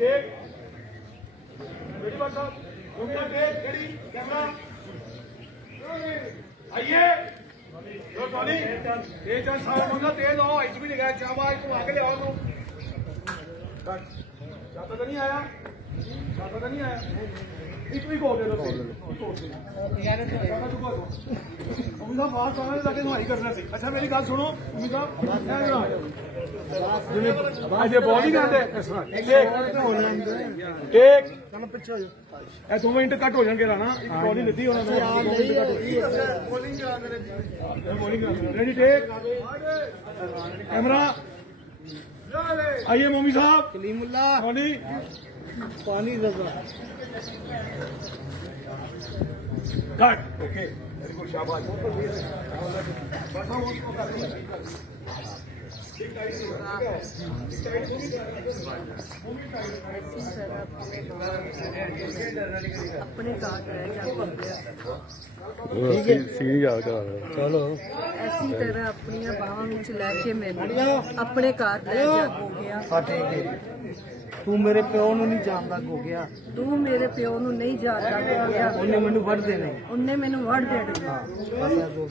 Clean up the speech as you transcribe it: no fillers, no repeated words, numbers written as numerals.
take ready बात साहब मुंगा टेक रेडी कैमरा आइए लो टॉनी तेज चल साउंड मुंगा तेज हो इच भी नहीं गया शाबाश तुम आगे ले आओ तुम कट ज्यादा तो नहीं आया एक भी को दे लो यार उनका बात समझ लगे तुम्हारी करना सी अच्छा मेरी बात सुनो उनका आज ये बॉलिंग आते टेक चलो पीछे हो ए 2 मिनट कट हो जाएंगे ना एक बॉलिंग लेती होना बॉलिंग रेडी टेक कैमरा आइए मोमी साहब कलीमुल्लाह पानी रजा कट ओके वेरी गुड शाबाश अपने कार्ड चलो ऐसी तरह अपनी बाहों में लैके मैंने अपने कार्ड ले जा हो गया तू मेरे प्यो ਨੂੰ नहीं जानता हो गया तू मेरे प्यो ਨੂੰ नहीं जानता हो गया ਉਹਨੇ ਮੈਨੂੰ ਵੜ ਦੇਣਾ उन्हें मैंने वड़ देना ਬਸ ਇਹ ਦੋ